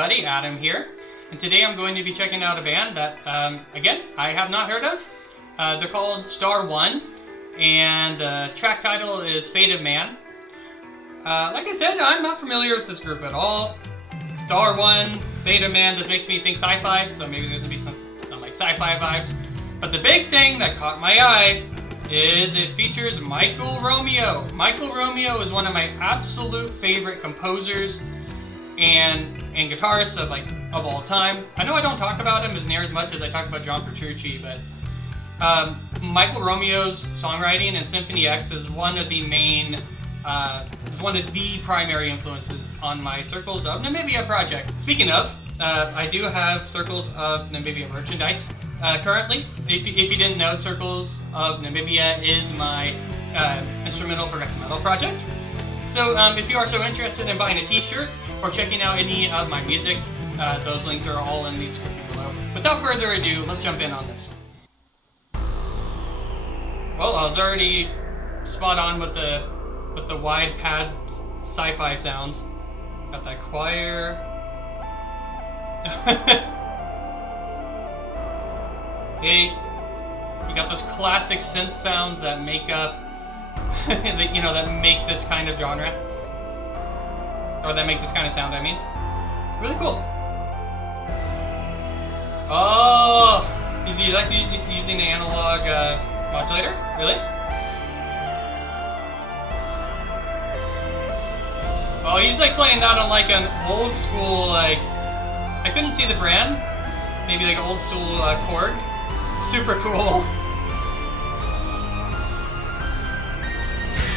everybody, Adam here, and today I'm going to be checking out a band that, again, I have not heard of. They're called Star One, and the track title is Fate of Man. Like I said, I'm not familiar with this group at all. Star One, Fate of Man just makes me think sci-fi, so maybe there's going to be some like sci-fi vibes. But the big thing that caught my eye is it features Michael Romeo. Michael Romeo is one of my absolute favorite composers and guitarists of all time. I know I don't talk about him as near as much as I talk about John Petrucci, but Michael Romeo's songwriting and Symphony X is one of the primary influences on my Circles of Namibia project. Speaking of, I do have Circles of Namibia merchandise currently. If you didn't know, Circles of Namibia is my instrumental progressive metal project. So if you are so interested in buying a t-shirt or checking out any of my music, those links are all in the description below. Without further ado, let's jump in on this. Well, I was already spot on with the wide pad sci-fi sounds. Got that choir. Hey, you got those classic synth sounds that make up, that make this kind of genre, or that make this kind of sound. I mean, really cool. Oh, he's actually using the analog modulator. Really? Oh, he's like playing that on like an old school, like, I couldn't see the brand, maybe like old school chord. Super cool.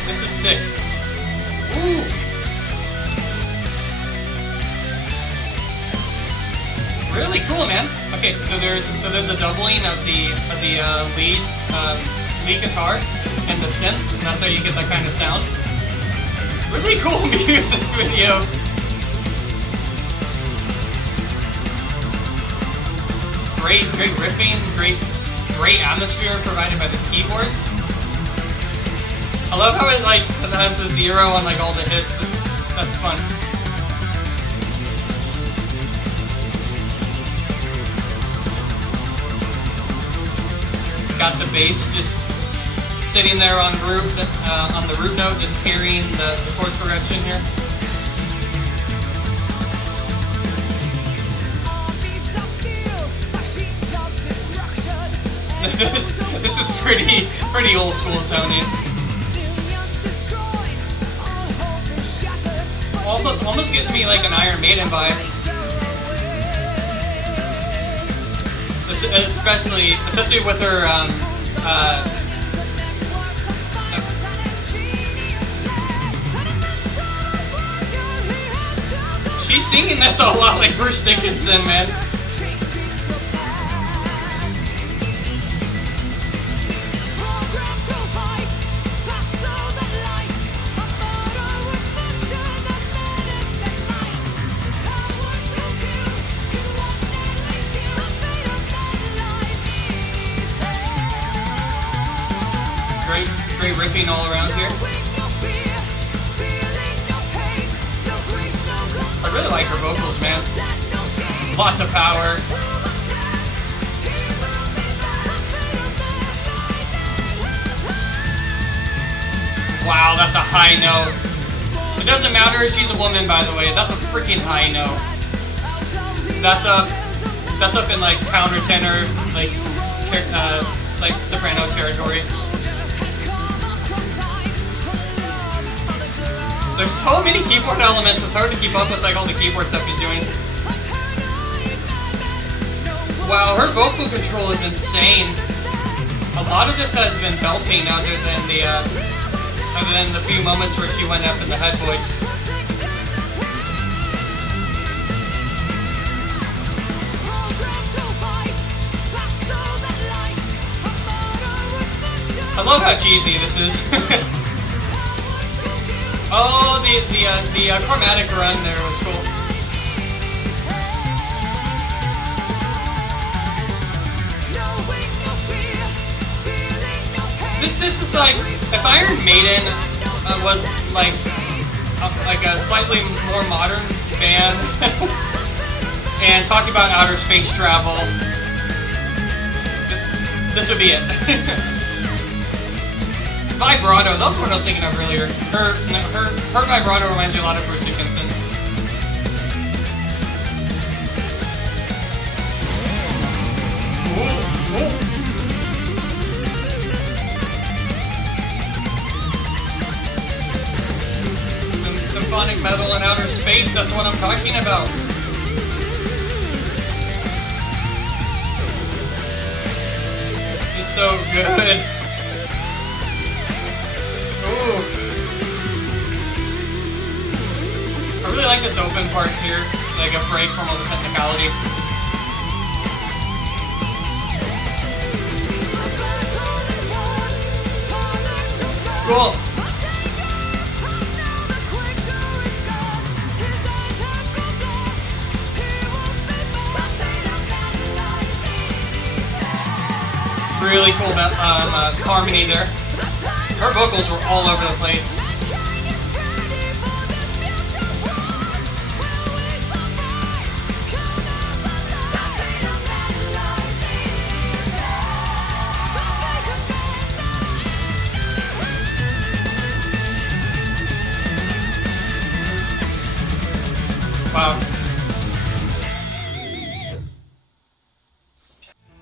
This is sick. Ooh. Really cool, man. Okay, so there's a doubling of the lead guitar and the synth, and that's how you get that kind of sound. Really cool music video. Great riffing, great atmosphere provided by the keyboards. I love how it has the zero on like all the hits. That's fun. Got the bass just sitting there on the root note, just carrying the chord progression here. This is pretty old school sounding. Almost gives me like an Iron Maiden vibe. Especially with her she's singing this a lot like Bruce Dickinson, man. Great riffing all around here. I really like her vocals, man. Lots of power. Wow, that's a high note. It doesn't matter if she's a woman, by the way. That's a freaking high note. That's up in like countertenor, like soprano territory. There's so many keyboard elements, it's hard to keep up with like all the keyboard stuff he's doing. Wow, her vocal control is insane. A lot of this has been belting other than the few moments where she went up in the head voice. I love how cheesy this is. Oh, the chromatic run there was cool. This is like, if Iron Maiden was like a slightly more modern band, and talked about outer space travel, this would be it. Vibrato, that's what I was thinking of earlier. Her vibrato reminds me a lot of Bruce Dickinson. Symphonic metal in outer space, that's what I'm talking about. It's so good. Ooh. I really like this open part here, like a break from all the technicality. Cool. Really cool harmony there. Her vocals were all over the place. Wow.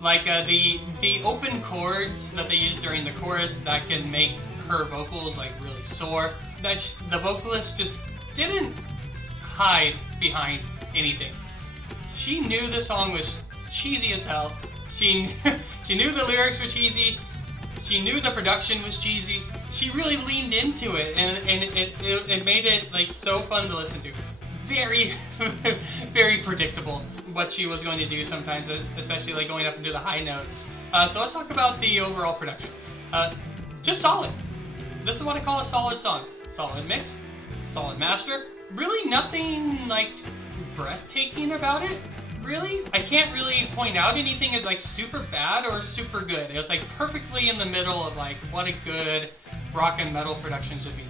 Like the open chords that they use during the chorus that can make her vocals like really soar. The vocalist just didn't hide behind anything. She knew the song was cheesy as hell. She knew the lyrics were cheesy. She knew the production was cheesy. She really leaned into it, and it made it like so fun to listen to. Very, very predictable what she was going to do sometimes, especially like going up into the high notes. So let's talk about the overall production. Just solid. This is what I call a solid song. Solid mix, solid master. Really nothing like breathtaking about it. Really, I can't really point out anything as like super bad or super good. It was like perfectly in the middle of like what a good rock and metal production should be.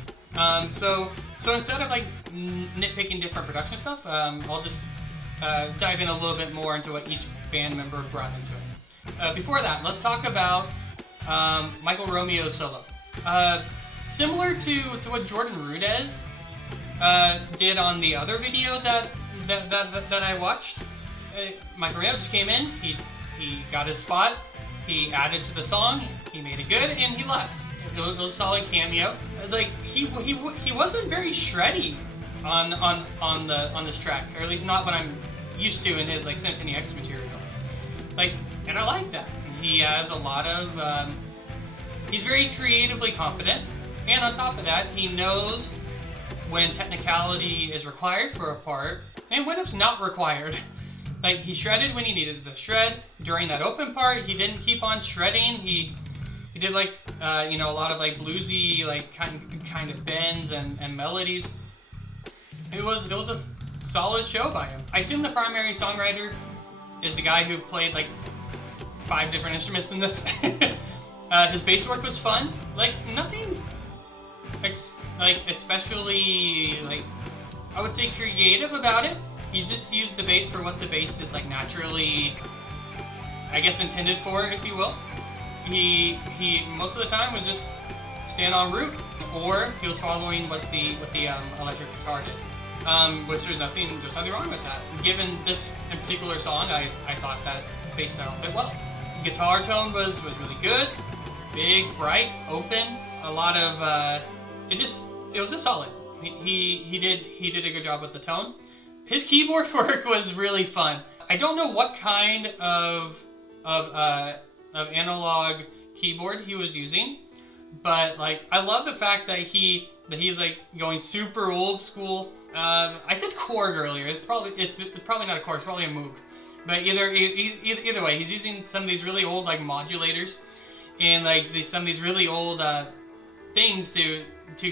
So instead of like nitpicking different production stuff, I'll just dive in a little bit more into what each band member brought into it. Before that, let's talk about Michael Romeo's solo. Similar to what Jordan Rudess did on the other video that I watched. Michael Romeo just came in, he got his spot, he added to the song, he made it good, and he left. It was a solid cameo. Like he wasn't very shreddy on this track, or at least not what I'm used to in his like Symphony X material. Like, and I like that. He has a lot of he's very creatively confident, and on top of that, he knows when technicality is required for a part and when it's not required. Like, he shredded when he needed to shred. During that open part, he didn't keep on shredding. He did like a lot of like bluesy like kind of bends and melodies. It was a solid show by him. I assume the primary songwriter is the guy who played like 5 different instruments in this. His bass work was fun. Like nothing especially like I would say creative about it. He just used the bass for what the bass is like naturally, I guess, intended for, if you will. He most of the time was just stand en route, or he was following what the electric guitar did. Which there's nothing wrong with that. Given this in particular song, I thought that bass style fit well. Guitar tone was really good, big, bright, open. A lot of it was just solid. He did a good job with the tone. His keyboard work was really fun. I don't know what kind of analog keyboard he was using, but like I love the fact that he's like going super old school. I said Korg earlier. It's probably not a Korg. It's probably a Moog. But either way, he's using some of these really old like modulators and like some of these really old things to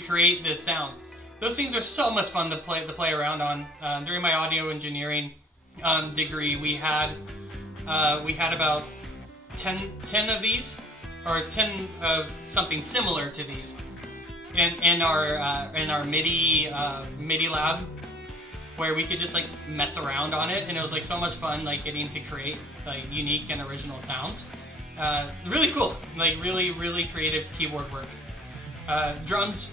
create this sound. Those things are so much fun to play around on. During my audio engineering degree, we had about 10 of these, or 10 of something similar to these, in our MIDI lab. where we could just like mess around on it, and it was like so much fun, like getting to create like unique and original sounds. Really cool, like really creative keyboard work. Drums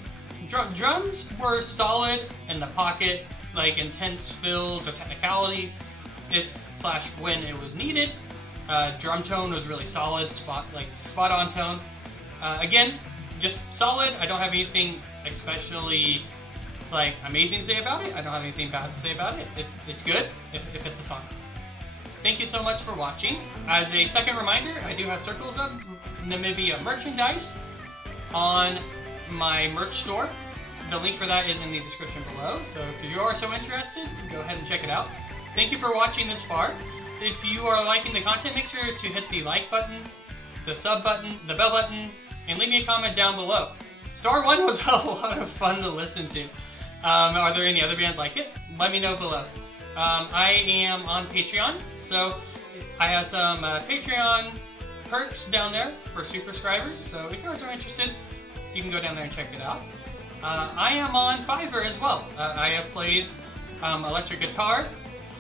were solid in the pocket, like intense fills or technicality, when it was needed. Drum tone was really solid, spot on tone. Again, just solid. I don't have anything especially like amazing to say about it. I don't have anything bad to say about it. It's good if it's a song. Thank you so much for watching. As a second reminder, I do have Circles of Namibia merchandise on my merch store. The link for that is in the description below, so if you are so interested, go ahead and check it out. Thank you for watching this far. If you are liking the content, make sure to hit the like button, the sub button, the bell button, and leave me a comment down below. Star 1 was a lot of fun to listen to. Are there any other bands like it? Let me know below. I am on Patreon, so I have some Patreon perks down there for subscribers, so if you guys are interested, you can go down there and check it out. I am on Fiverr as well. I have played electric guitar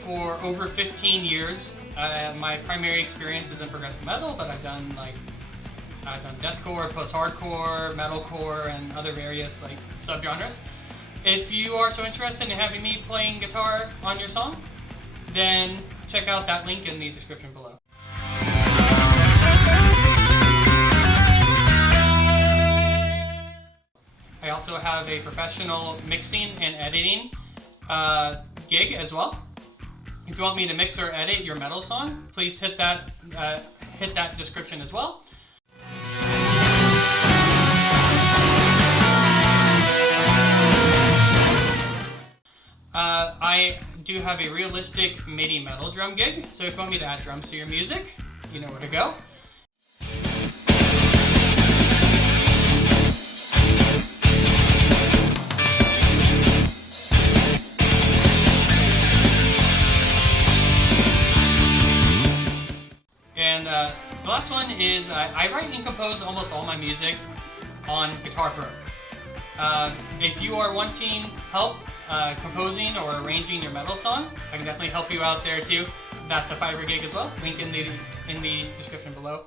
for over 15 years. My primary experience is in progressive metal, but I've done deathcore, post-hardcore, metalcore, and other various like subgenres. If you are so interested in having me playing guitar on your song, then check out that link in the description below. I also have a professional mixing and editing gig as well. If you want me to mix or edit your metal song, please hit that description as well. I do have a realistic MIDI metal drum gig, so if you want me to add drums to your music, you know where to go. And the last one is I write and compose almost all my music on Guitar Pro. If you are wanting help composing or arranging your metal song, I can definitely help you out there too. That's a Fiverr gig as well. Link in the description below.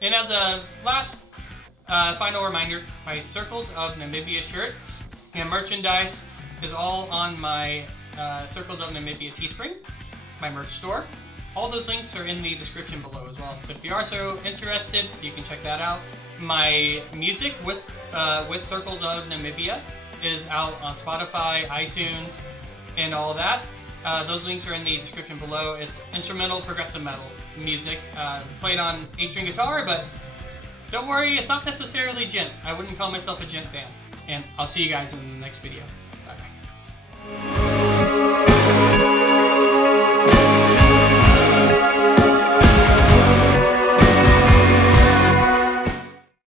And as a last final reminder, my Circles of Namibia shirts and merchandise is all on my Circles of Namibia Teespring, my merch store. All those links are in the description below as well. So if you are so interested, you can check that out. My music with Circles of Namibia is out on Spotify, iTunes, and all that. Those links are in the description below. It's instrumental progressive metal music, played on 8-string guitar, but don't worry, it's not necessarily gent. I wouldn't call myself a gent band. And I'll see you guys in the next video.